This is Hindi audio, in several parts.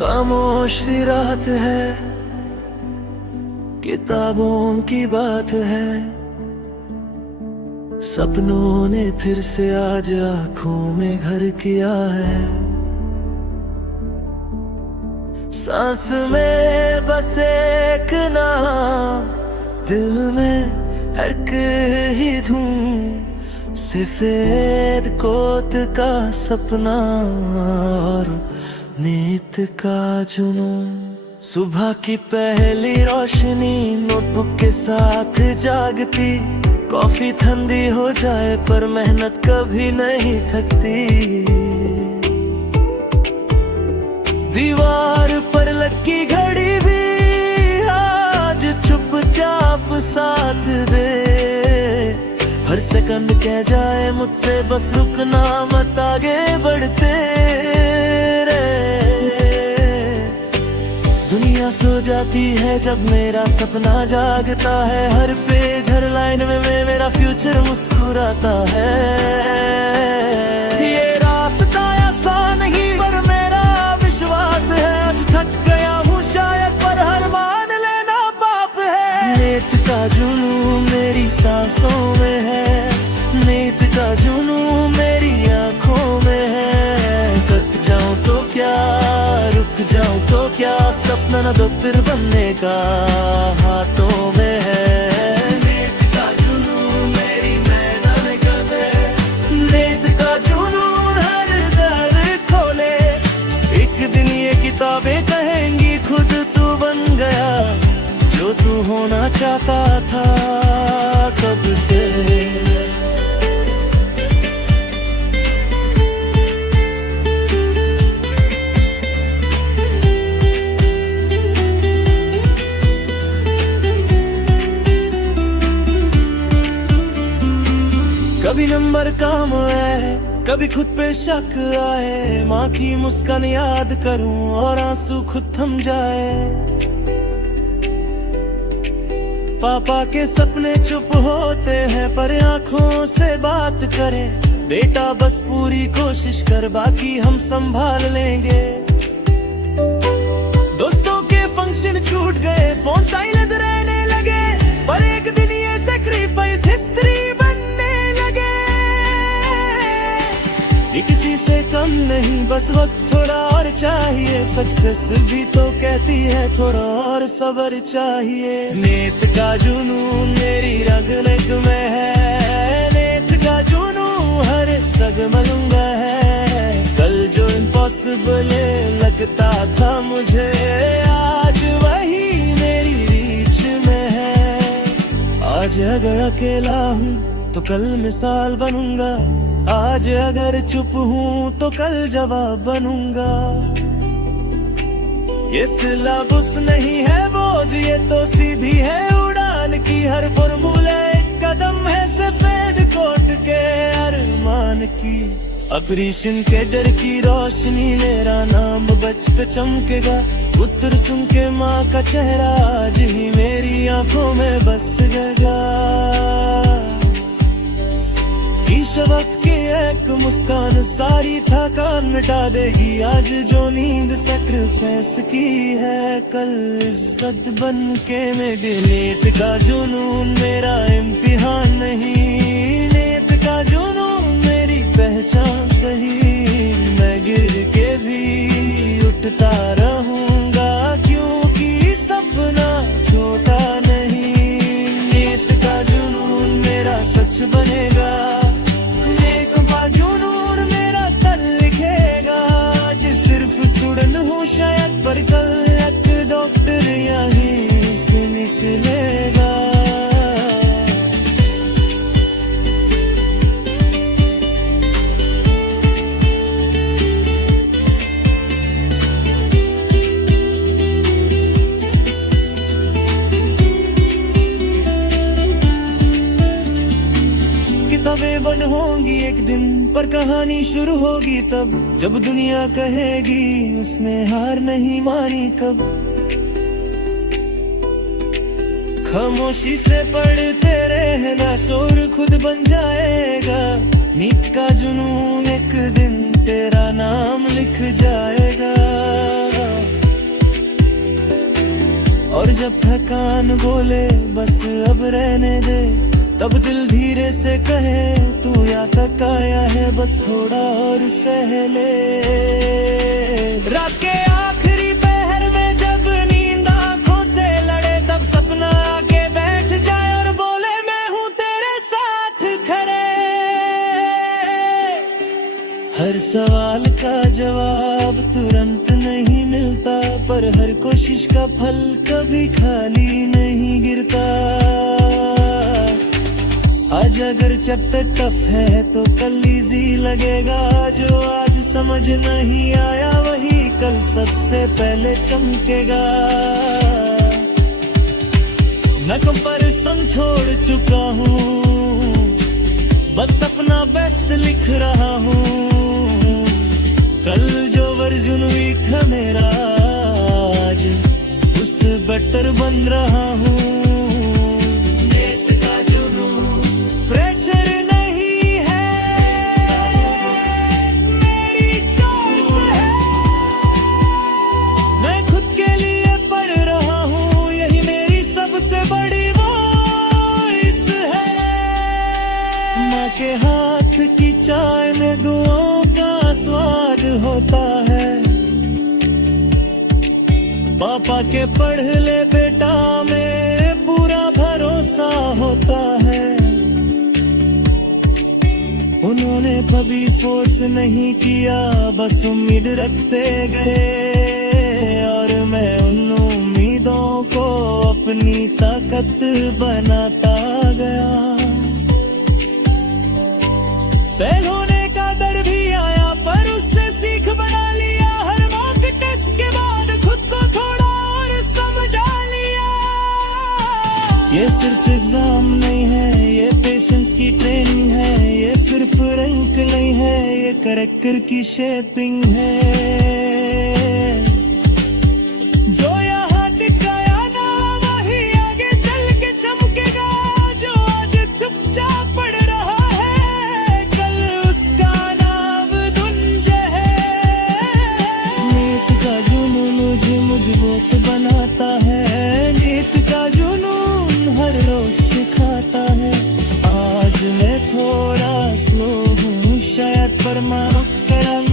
खामोश सी रात है, किताबों की बात है। सपनों ने फिर से आज आंखों में घर किया है। सांस में बस एक नाम, दिल में हरक ही धूम। सफेद कोट का सपना और नीत का जुनून। सुबह की पहली रोशनी नोटबुक के साथ जागती। कॉफी ठंडी हो जाए पर मेहनत कभी नहीं थकती। दीवार पर लटकी घड़ी भी आज चुपचाप साथ दे। हर सेकंड कह जाए मुझसे बस रुकना मत, आगे बढ़ते रे। दुनिया सो जाती है जब मेरा सपना जागता है। हर पेज हर लाइन में मेरा फ्यूचर मुस्कुराता है। ये रास्ता आसान नहीं पर मेरा विश्वास है। आज थक गया हूँ शायद पर हार मान लेना पाप है। नीत का जुनून मेरी सांसों में है। नीत का जुनून मेरी आंखों में है। थक जाऊं तो क्या, रुक जाऊं तो क्या, सपना न डॉक्टर बनने का हाथों में है। नीत का जुनून मेरी मेहनत है। नीत का जुनून हर दर खोले। एक दिन ये किताबें कहेंगी खुद तू बन गया जो तू होना चाहता था कब से। कभी नंबर काम आए, कभी खुद पे शक आए। माँ की मुस्कान याद करूं और आंसू खुद थम जाए। पापा के सपने चुप होते हैं पर आंखों से बात करें। बेटा बस पूरी कोशिश कर, बाकी हम संभाल लेंगे। दोस्तों के फंक्शन छूट गए, फोन साइलेंट रहने लगे। पर एक दिन ये सैक्रिफाइस हिस्ट्री ये किसी से कम नहीं, बस वक्त थोड़ा और चाहिए। सक्सेस भी तो कहती है थोड़ा और सब्र चाहिए। नीत का जुनून मेरी रग रग में है। नीत का जुनून हर स्ट्रगल में है। कल जो इम्पॉसिबल लगता था मुझे, आज वही मेरी रीच में है। आज अगर अकेला हूँ तो कल मिसाल बनूंगा। आज अगर चुप हूँ तो कल जवाब बनूंगा। ये सिलेबस नहीं है बोझ, ये तो सीधी है उड़ान की। हर फॉर्मूला एक कदम है सफेद कोट के अरमान की। ऑपरेशन के डर की रोशनी मेरा नाम बच पे चमकेगा। उत्तर सुन के माँ का चेहरा आज ही मेरी आंखों में बस गया। शब्द की एक मुस्कान सारी थकान मिटा देगी। आज जो नींद सैक्रिफाइस की है कल इज्जत बन के मेरे। नीत का जुनून मेरा इम्तिहान नहीं। नीत का जुनून मेरी पहचान सही। मैं गिर के भी उठता रहूंगा क्योंकि सपना छोटा नहीं। नीत का जुनून मेरा सच बनेगा। जुनून मेरा कल लिखेगा। आज सिर्फ स्टूडेंट हूँ शायद पर कल एक डॉक्टर यहीं से निकलेगा। किताबें बंद होंगी एक दिन पर कहानी शुरू होगी तब। जब दुनिया कहेगी उसने हार नहीं मानी कब। खामोशी से पढ़ते रहना, शोर खुद बन जाएगा। नीत का जुनून एक दिन तेरा नाम लिख जाएगा। जब थकान बोले बस अब रहने दे, तब दिल धीरे से कहे तू या थकाया है, बस थोड़ा और सह ले। रात के आखिरी पहर में जब नींद आंखों से लड़े, तब सपना आके बैठ जाए और बोले मैं हूँ तेरे साथ खड़े। हर सवाल का जवाब तुरंत नहीं मिलता, पर हर कोशिश का फल कभी खाली नहीं गिरता। आज अगर चैप्टर टफ है तो कल इजी लगेगा, जो आज समझ नहीं आया वही कल सबसे पहले चमकेगा। मैं कंपैरिजन छोड़ चुका हूँ, बस अपना बेस्ट लिख रहा हूँ। कल जो वर्जन वीक है मेरा, आज उस बेटर बन रहा हूँ। प्रेशर नहीं है, मेरी चॉइस है। मैं खुद के लिए पढ़ रहा हूँ, यही मेरी सबसे बड़ी वॉइस है। माँ के हाथ की चाय में दुआओं का स्वाद होता है, पापा के पढ़ ले बेटा में पूरा भरोसा होता है। उन्होंने कभी फोर्स नहीं किया, बस उम्मीद रखते गए, और मैं उन उम्मीदों को अपनी ताकत बनाता गया। फेल होने का डर भी आया, पर उससे सीख बना लिया। हर मॉक टेस्ट के बाद खुद को थोड़ा और समझा लिया। ये सिर्फ एग्जाम नहीं है, ये पेशेंस की ट्रेनिंग है। ये सिर्फ रैंक नहीं है, ये कैरेक्टर की शेपिंग है। जो यहाँ दिखाया ना वही आगे चल के चमकेगा, जो आज चुपचाप पढ़ रहा है कल उसका नाम दुंजे है। नीत का जुनून मजबूत बनाता है, नीत का जुनून हर रोज सिखाता है। आज मैं थोड़ा स्लो हूँ शायद, पर मानो करम।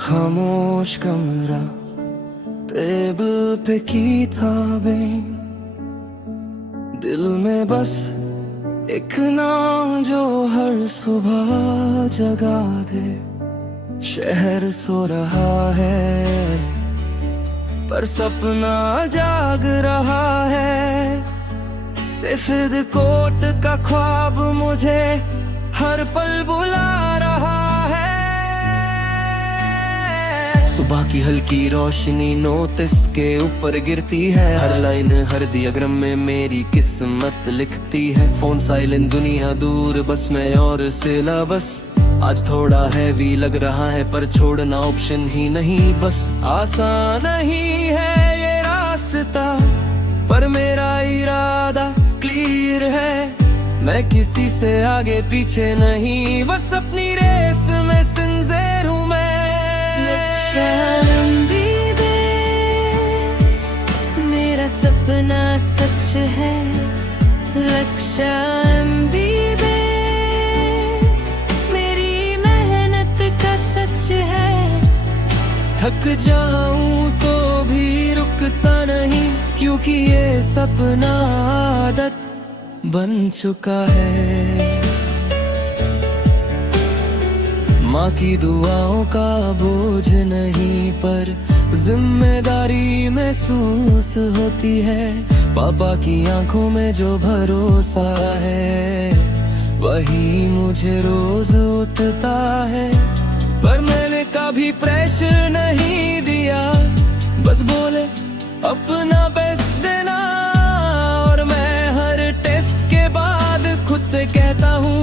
खामोश कमरा, टेबल पे किताबें, दिल में बस एक नाम जो हर सुबह जगा दे। शहर सो रहा है पर सपना जाग रहा है। सफेद कोट का ख्वाब मुझे हर पल बुला रहा है। सुबह की हल्की रोशनी नोटिस के ऊपर गिरती है, हर लाइन हर दियाग्राम में मेरी किस्मत लिखती है। फोन साइलेंट, दुनिया दूर, बस मैं और सिलेबस। आज थोड़ा हैवी लग रहा है पर छोड़ना ऑप्शन ही नहीं। बस आसान नहीं है ये रास्ता, पर मेरा इरादा क्लियर है। मैं किसी से आगे पीछे नहीं, बस अपनी रेस में सिंसियर हूँ मैं। मेरा सपना सच है, लक्ष्य MBBS मेरी मेहनत का सच है। थक जाऊं तो भी रुकता नहीं, क्योंकि ये सपना आदत बन चुका है। माँ की दुआओं का बोझ नहीं, पर जिम्मेदारी महसूस होती है। पापा की आंखों में जो भरोसा है, वही मुझे रोज उठता है। पर मैंने कभी प्रेशर नहीं दिया, बस बोले अपना बेस्ट देना। और मैं हर टेस्ट के बाद खुद से कहता हूँ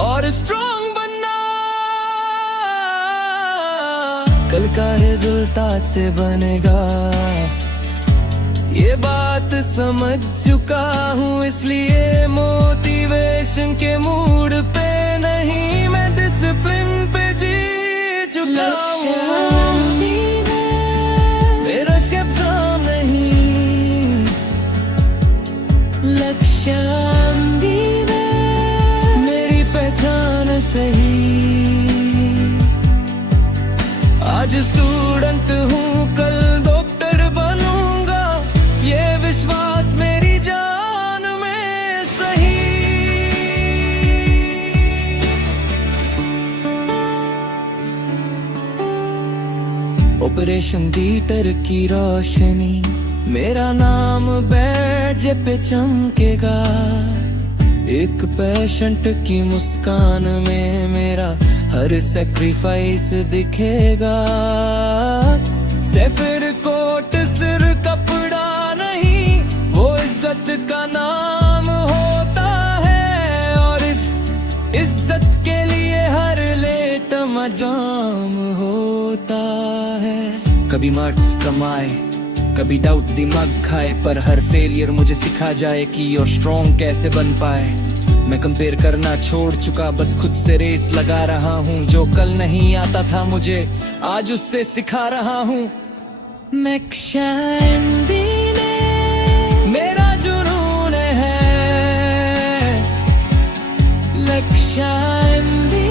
और स्ट्रॉन्ग बनना। कल का रिजल्ट आज से बनेगा, ये बात समझ चुका हूँ, इसलिए मोटिवेशन के मूड पे नहीं, मैं डिसिप्लिन पे जी चुका हूँ। मेरा एग्जाम नहीं, लक्ष्याम्बी में मेरी पहचान सही। आज स्टूडेंट हूँ, कल डॉक्टर बनूंगा, ये विश्वास मेरी जान में सही। ऑपरेशन थिएटर की रोशनी, मेरा नाम बैज पे चमकेगा। एक पेशेंट की मुस्कान में मेरा हर सैक्रिफाइस दिखेगा। सैफिर कोट सिर कपड़ा नहीं, वो इज्जत का नाम होता है, और इस इज्जत के लिए हर लेटम जाम होता है। कभी मार्क्स कमाए, कभी डाउट दिमाग खाए, पर हर फेलियर मुझे सिखा जाए कि और स्ट्रॉन्ग कैसे बन पाए। मैं कंपेयर करना छोड़ चुका, बस खुद से रेस लगा रहा हूँ। जो कल नहीं आता था मुझे, आज उससे सिखा रहा हूँ। लक्ष्याम्बी मेरा जुनून है, लक्ष्याम्बी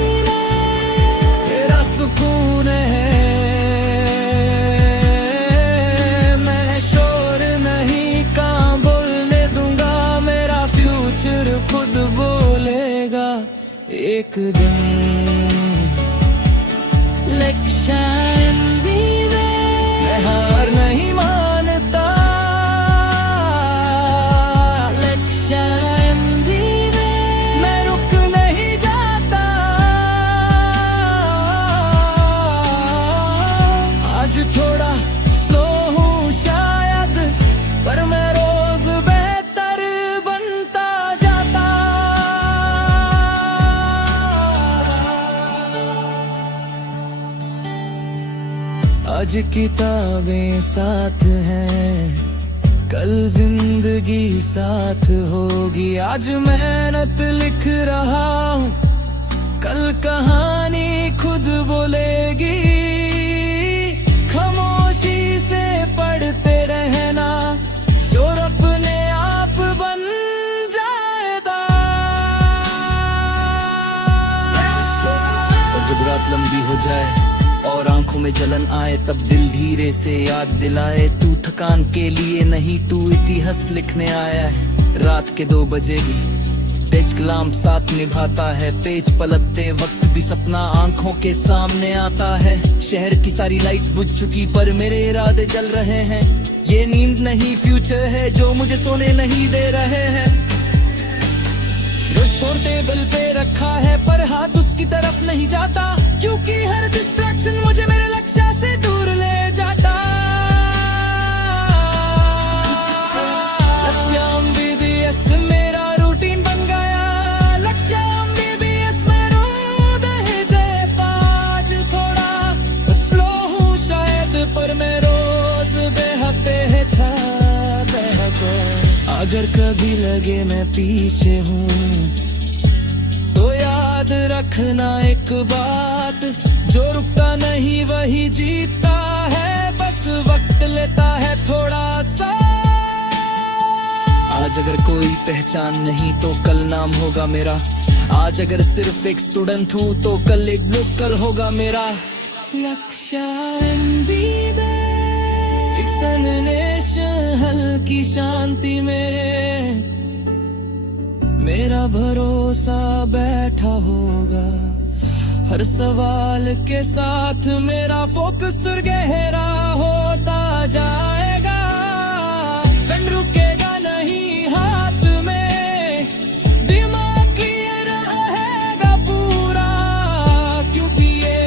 मेरा सुकून है। मैं शोर नहीं कहाँ बोलने दूंगा, मेरा फ्यूचर खुद बोलेगा एक दिन। लक्ष्याम्बी मैं हार नहीं मानता, लक्ष्याम्बी मैं रुक नहीं जाता। आज थोड़ा स्लो हूँ शायद, पर मैं रोज बेहतर बनता जाता। आज किताबें साथ हैं, कल जिंदगी साथ होगी। आज मेहनत लिख रहा हूँ, कल कहानी खुद बोलेगी। खामोशी से पढ़ते रहना, शोर अपने आप बन जाएगा। और जब रात लंबी हो जाए और आंखों में जलन आए, तब दिल धीरे से याद दिलाए, तू थकान के लिए नहीं, तू इतिहास लिखने आया है। रात के 2 बजे भी डेस्क कलाम साथ निभाता है, पेज पलटते वक्त भी सपना आंखों के सामने आता है। शहर की सारी लाइट्स बुझ चुकी, पर मेरे इरादे जल रहे हैं। ये नींद नहीं फ्यूचर है, जो मुझे सोने नहीं दे रहे हैं। जो टेबल पे रखा है, पर हाथ उसकी तरफ नहीं जाता, क्योंकि हर डिस्ट्रैक्शन मुझे मेरे लक्ष्य से दूर ले जाता। लक्ष्याम्बी BS मेरा रूटीन बन गया, लक्ष्याम्बी BS मैं रो दे जेता। आज थोड़ा स्लो हूँ शायद, पर मैं रोज बेहते था। अगर कभी लगे मैं पीछे हूँ, तो याद रखना एक बात, जो रुकता नहीं वही जीतता है, बस वक्त लेता है थोड़ा सा। आज अगर कोई पहचान नहीं, तो कल नाम होगा मेरा। आज अगर सिर्फ एक स्टूडेंट हूँ, तो कल एक डॉक्टर होगा मेरा। लक्ष्याम्बी हल्की शांति में मेरा भरोसा बैठा होगा। हर सवाल के साथ मेरा फोकस गहरा होता जाएगा। पेन रुकेगा नहीं हाथ में, दिमाग क्लियर रहेगा पूरा, क्योंकि ये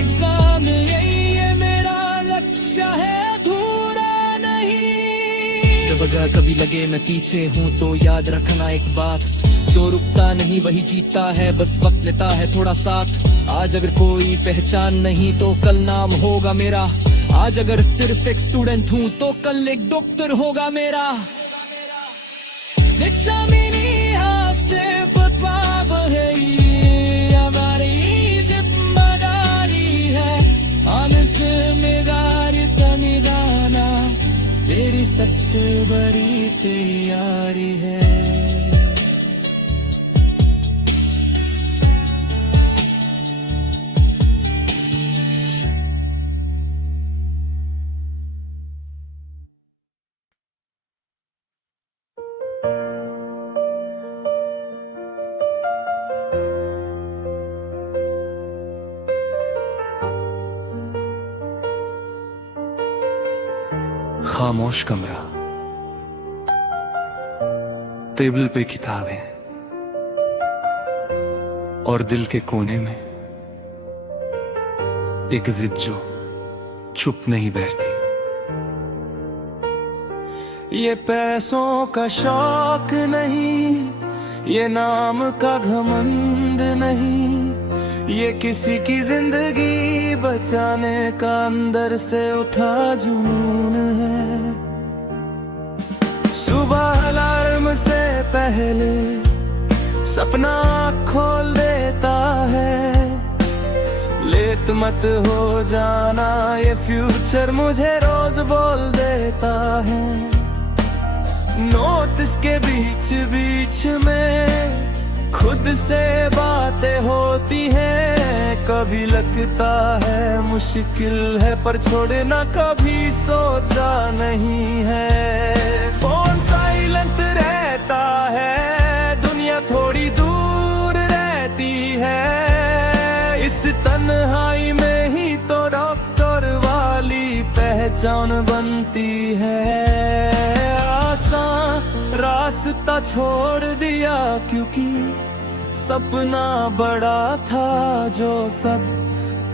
एग्जाम यही है मेरा लक्ष्य है, अधूरा नहीं। जब अगर कभी लगे मैं पीछे हूँ, तो याद रखना एक बात, जो रुकता नहीं वही जीतता है, बस वक्त लेता है थोड़ा साथ। आज अगर कोई पहचान नहीं, तो कल नाम होगा मेरा। आज अगर सिर्फ एक स्टूडेंट हूँ तो कल एक डॉक्टर होगा मेरा। दीक्षा मेरी हाँ सिर्फ ख्वाब है, ये हमारी जिम्मेदारी है। हम जिम्मेदारी का निभाना मेरी सबसे बड़ी तैयारी है। खामोश कमरा, टेबल पे किताबें और दिल के कोने में एक जिद जो चुप नहीं बैठती। ये पैसों का शौक नहीं, ये नाम का घमंड नहीं, ये किसी की जिंदगी बचाने का अंदर से उठा जुनून है। सुबह अलार्म से पहले सपना खोल देता है, लेट मत हो जाना ये फ्यूचर मुझे रोज बोल देता है। नोटिस के बीच बीच में खुद से बातें होती हैं, कभी लगता है मुश्किल है पर छोड़ना कभी सोचा नहीं है। फोन साइलेंट रहता है, दुनिया थोड़ी दूर रहती है, इस तन्हाई में ही तो डॉक्टर वाली पहचान बनती है। आसान रास्ता छोड़ दिया क्योंकि सपना बड़ा था, जो सब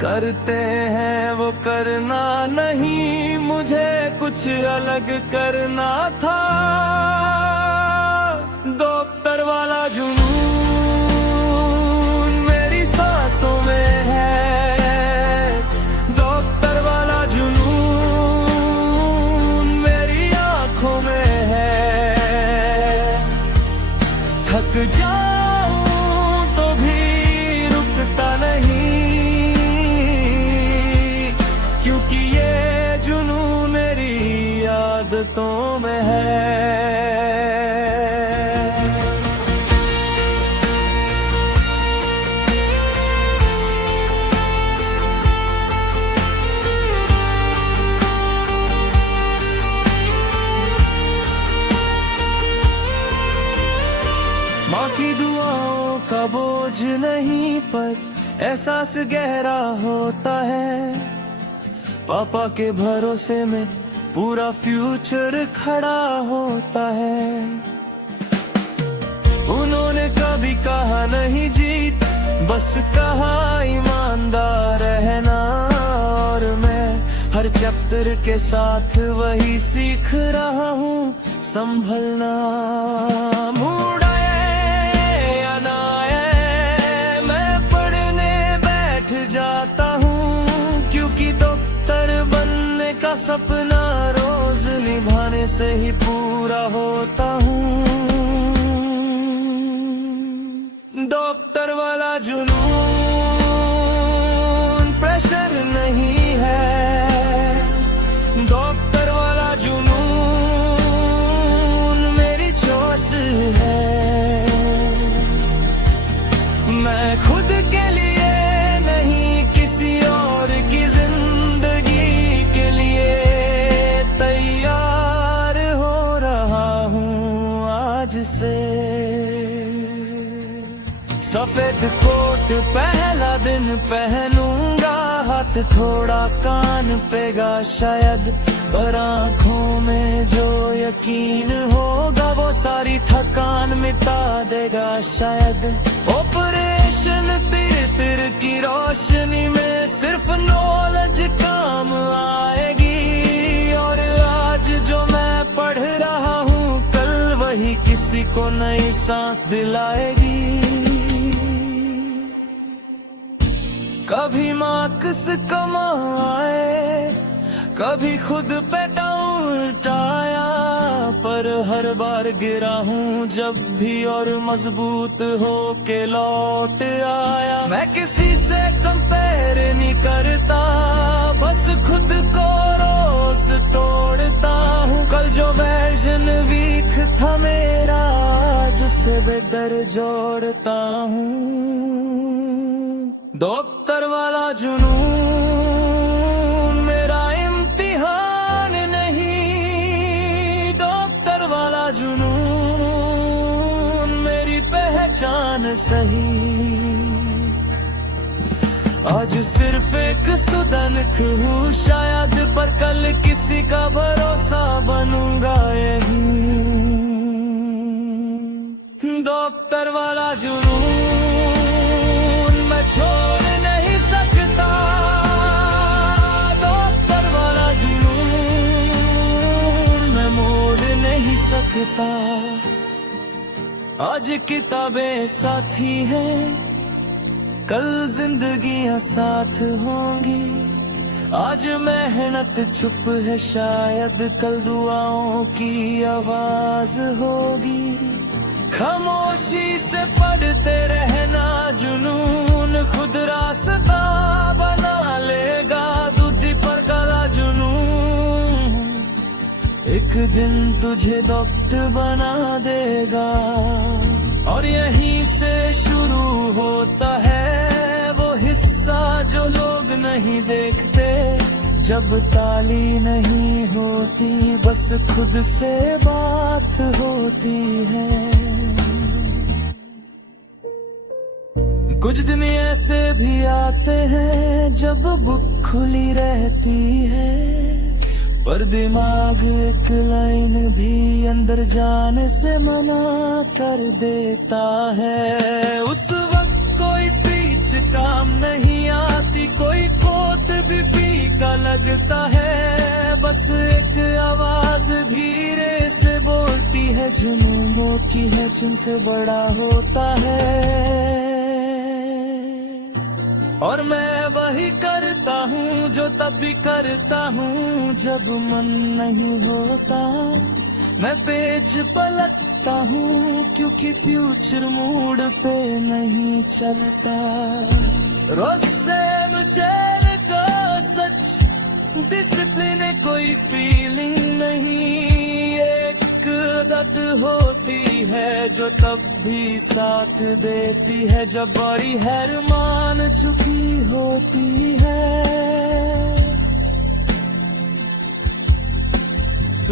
करते हैं वो करना नहीं, मुझे कुछ अलग करना था। डॉक्टर वाला जुनून मेरी सांसों में है, डॉक्टर वाला जुनून मेरी आंखों में है। थक जाऊं तो भी रुकता नहीं, क्योंकि ये जुनून मेरी आदतों में है। माँ की दुआओं का बोझ नहीं पर एहसास गहरा होता है, पापा के भरोसे में पूरा फ्यूचर खड़ा होता है। उन्होंने कभी कहा नहीं जीत, बस कहा ईमानदार रहना, और मैं हर चैप्टर के साथ वही सीख रहा हूँ, संभलना। मूड आए या ना आए मैं पढ़ने बैठ जाता हूँ, क्योंकि डॉक्टर बनने का सपना रोज निभाने से ही पूरा होता हूँ। डॉक्टर वाला जुनून प्रेशर नहीं है, डॉक्टर वाला जुनून मेरी चॉइस है। मैं खुद के लिए नहीं किसी और की जिंदगी के लिए तैयार हो रहा हूँ आज से। सफेद कोट पहला दिन पहनूंगा, हाथ थोड़ा कान पेगा शायद, पर आँखों में जो यकीन होगा वो सारी थकान मिटा देगा शायद। ऑपरेशन तिर तिर की रोशनी में सिर्फ नॉलेज काम आएगी, और आज जो मैं पढ़ रहा हूँ कल वही किसी को नई सांस दिलाएगी। कभी मार्क्स कम आए, कभी खुद पे उठाया, पर हर बार गिरा हूँ जब भी और मजबूत हो के लौट आया। मैं किसी से कंपेयर नहीं करता, बस खुद को रोज तोड़ता हूँ। कल जो वर्जन वीक था मेरा, आज उससे बेहतर जोड़ता हूँ। डॉक्टर वाला जुनून मेरा इम्तिहान नहीं, डॉक्टर वाला जुनून मेरी पहचान सही। आज सिर्फ एक स्टूडेंट हूँ शायद, पर कल किसी का भरोसा बनूंगा यही। डॉक्टर वाला जुनून मैं छोड़ नहीं सकता, डॉक्टर वाला जुनून मैं मोड़ नहीं सकता। आज किताबें साथी हैं, कल जिंदगियां साथ होंगी। आज मेहनत चुप है शायद, कल दुआओं की आवाज होगी। खामोशी से पढ़ते रहना, जुनून खुद रास्ता बना लेगा। दूधी पर काला जुनून एक दिन तुझे डॉक्टर बना देगा। और यहीं से शुरू होता है वो हिस्सा जो लोग नहीं देखते, जब ताली नहीं होती बस खुद से बात होती है। कुछ दिन ऐसे भी आते हैं जब बुक खुली रहती है, पर दिमाग एक लाइन भी अंदर जाने से मना कर देता है। उस वक्त कोई स्पीच काम नहीं आती, कोई कोट भी फीका लगता है। बस एक आवाज धीरे से बोलती है, जुनून मोटी है जिनसे बड़ा होता है। और मैं वही करता हूँ जो तब भी करता हूँ जब मन नहीं होता। मैं पेज पलटता हूँ क्योंकि फ्यूचर मूड पे नहीं चलता। रोज सेम चैन का सच, डिसिप्लिन कोई फीलिंग नहीं। एक आदत होती है जो तब भी साथ देती है, जब बड़ी हार मान चुकी होती है।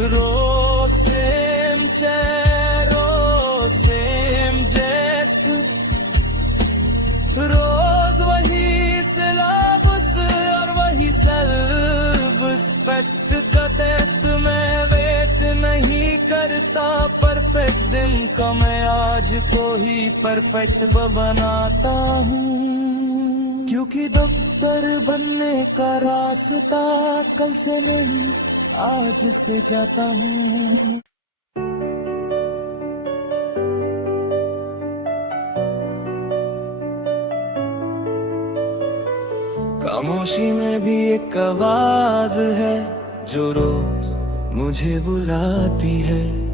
रोज सेम चेयर, रोज सेम जेस्ट, रोज वही सिलेबस और वही सेल्फ रिस्पेक्ट का टेस्ट। मैं वेट नहीं करता परफेक्ट दिन का, मैं आज को ही परफेक्ट बनाता हूँ। क्योंकि डॉक्टर बनने का रास्ता कल से नहीं आज से जाता हूँ। खामोशी में भी एक आवाज है जो रोज मुझे बुलाती है।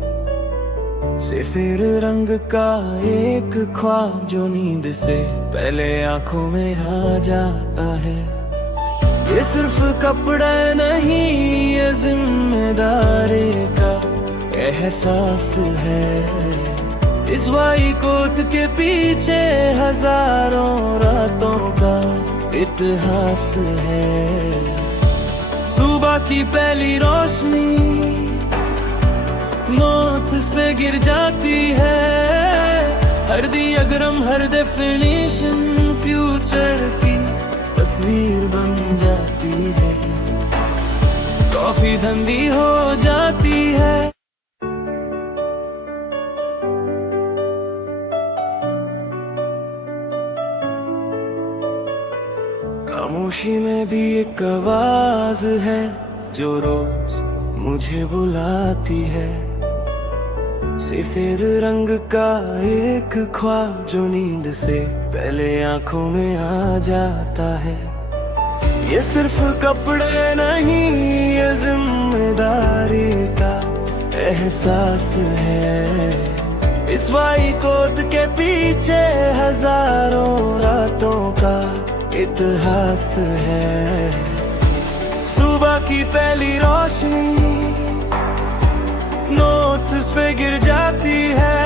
सफेद रंग का एक ख्वाब जो नींद से पहले आंखों में आ जाता है। ये सिर्फ कपड़े नहीं, ये जिम्मेदारी का एहसास है। इस वाई कोट के पीछे हजारों रातों का इतिहास है। सुबह की पहली रोशनी नोट्स पे गिर जाती है। हर दियाग्राम, हर डेफिनेशन फ्यूचर की तस्वीर बन जाती है। कॉफी धंधी हो जाती है। खामोशी में भी एक आवाज है जो रोज मुझे बुलाती है। सफेद रंग का एक ख्वाब जो नींद से पहले आंखों में आ जाता है। ये सिर्फ कपड़े नहीं, ये जिम्मेदारी का एहसास है। इस वाई कोट के पीछे हजारों रातों का इतिहास है। सुबह की पहली रोशनी नोट्स पे गिर जाती है,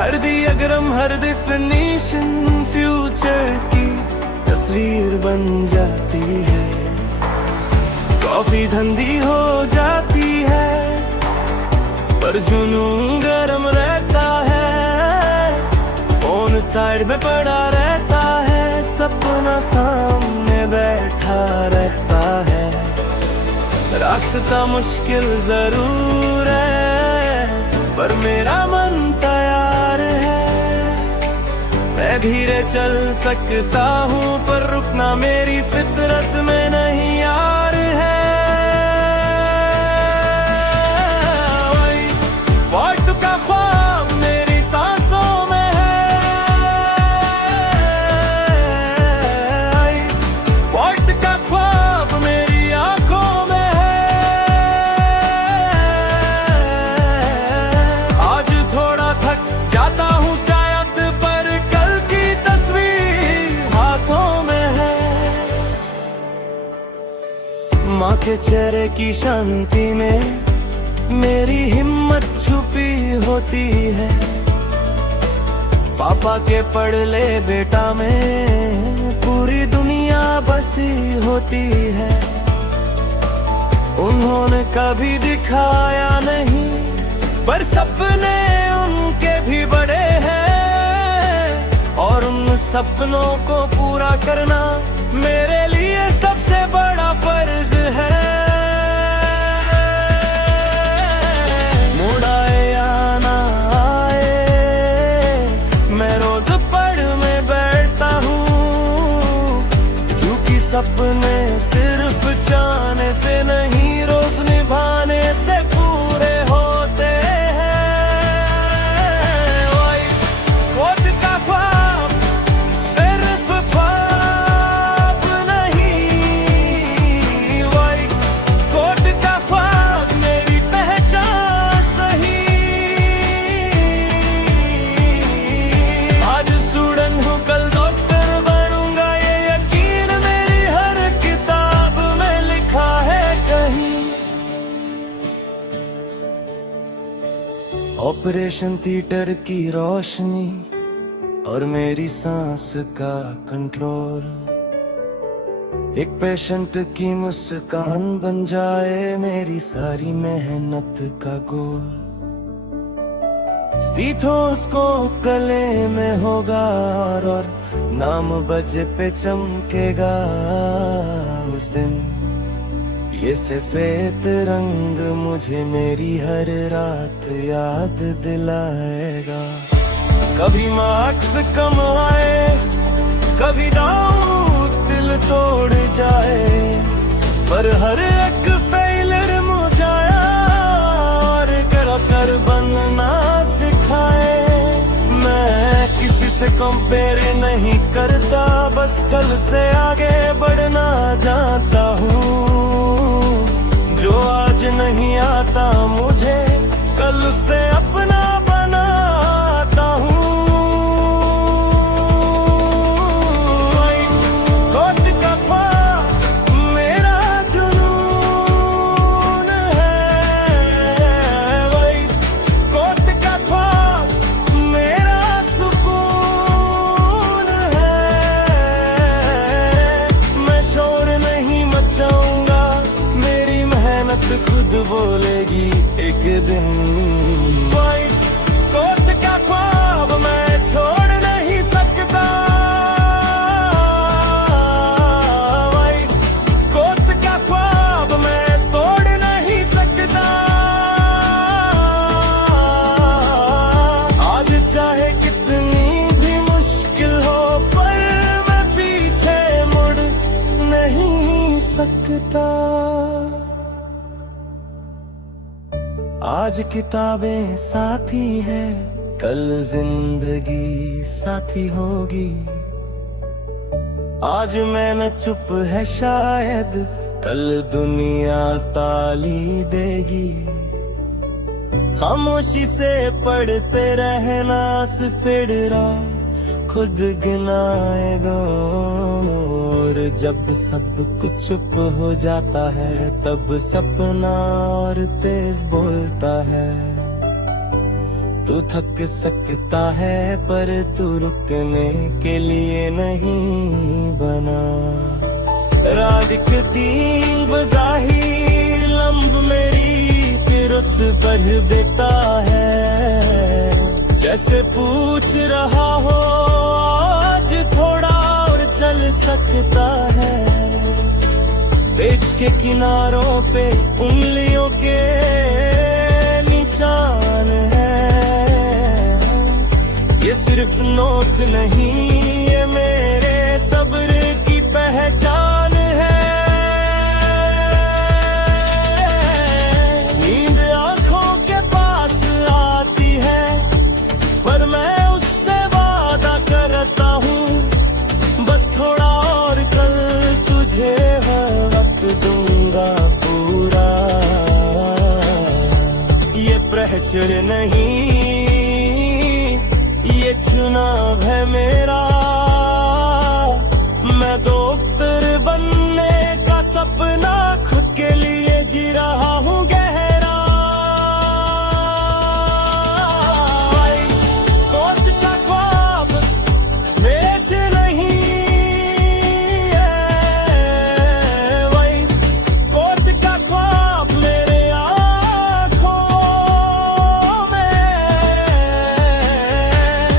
हर दियाग्राम हर डिफिनीशन फ्यूचर की तस्वीर बन जाती है। कॉफी ठंडी हो जाती है पर जुनून गरम रहता है। फोन साइड में पड़ा रहता है, सपना सामने बैठा रहता है। रास्ता मुश्किल जरूर है पर मेरा मन तैयार है। मैं धीरे चल सकता हूँ पर रुकना मेरी फितरत में नहीं यार है। वाट का ख्वाब मेरी सांसों में है, वाट का ख्वाब मेरी आंखों में है। आज थोड़ा थक जाता हूँ शायद पर कल की तस्वीर हाथों में है। माँ के चेहरे की शांति में मेरी हिम्मत छुपी होती है। पापा के पढ़ ले बेटा में पूरी दुनिया बसी होती है। उन्होंने कभी दिखाया नहीं पर सपने उनके भी बड़े हैं, और उन सपनों को पूरा करना मेरे लिए सबसे बड़ा फर्ज है। सपने सिर्फ चाहने से नहीं, रोज निभाने से पूरे होते हैं। वोट का ख्वाब सिर्फ ख्वाब नहीं, वोट का ख्वाब मेरी पहचान सही। आज स्टूडेंट हूँ कल डॉक्टर बनूंगा, ये यकीन ऑपरेशन थिएटर की रोशनी और मेरी सांस का कंट्रोल, एक पेशेंट की मुस्कान बन जाए मेरी सारी मेहनत का गोल। स्टेथोस्कोप गले में होगा और नाम बजे पे चमकेगा उस दिन। ये सफेद रंग मुझे मेरी हर रात याद दिलाएगा। कभी मार्क्स कम आए, कभी दांव दिल तोड़ जाए, पर हर एक फेलियर मुझाया और कर बनना सिखाए। मैं किसी से कंपेयर नहीं करता, बस कल से आगे बढ़ना जानता हूँ। जो आज नहीं आता मुझे, कल से अपना बनाता हूँ। कोट का ख्वाब मेरा जुनून है, वही कोट का ख्वाब मेरा सुकून है। मैं शोर नहीं मचाऊंगा, मेरी मेहनत खुद बोलेगी एक दिन। कोट का ख्वाब मैं छोड़ नहीं सकता, कोट का ख्वाब मैं तोड़ नहीं सकता। आज चाहे कितनी भी मुश्किल हो, पर मैं पीछे मुड़ नहीं सकता। आज किताबें साथी हैं, कल जिंदगी साथी होगी। आज मैं न चुप है शायद कल दुनिया ताली देगी। खामोशी से पढ़ते रहना फिरा खुद गिनाए दो। और जब सब कुछ चुप हो जाता है तब सपना और तेज बोलता है। तू थक सकता है पर तू रुकने के लिए नहीं बना। रात के 3 बजा ही लम्ब मेरी तिरस कर देता है। जैसे पूछ रहा हो आज थोड़ा और चल सकता है। पेज के किनारों पे उंगलियों के निशान है। ये सिर्फ नोट नहीं ये मेरे सब्र की पहचान है। नींद आंखों के पास आती है पर मैं उससे वादा करता हूँ बस थोड़ा और कल तुझे वक्त दूंगा पूरा। ये प्रेशर नहीं ये चुनाव है मेरा। मैं डॉक्टर बनने का सपना खुद के लिए जी रहा हूँ गहरा। कोर्ट का ख्वाब मैच नहीं है। वही कोर्ट का ख्वाब मेरे आँखों में।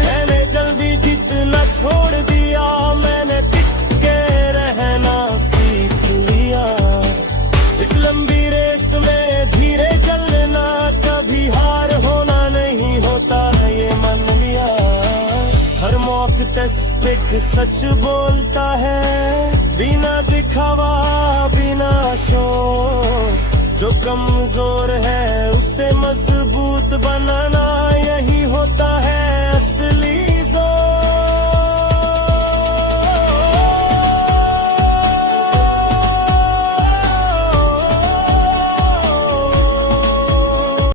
मैंने जल्दी जीतना छोड़ दिया मैंने टिक के रहना सीख लिया। इस लंबी रेस में धीरे चलना कभी हार होना नहीं होता ये मान लिया। हर मॉक टेस्ट एक सच बोलता है बिना दिखावा बिना शोर। जो कमजोर है उसे मजबूत बनाना यही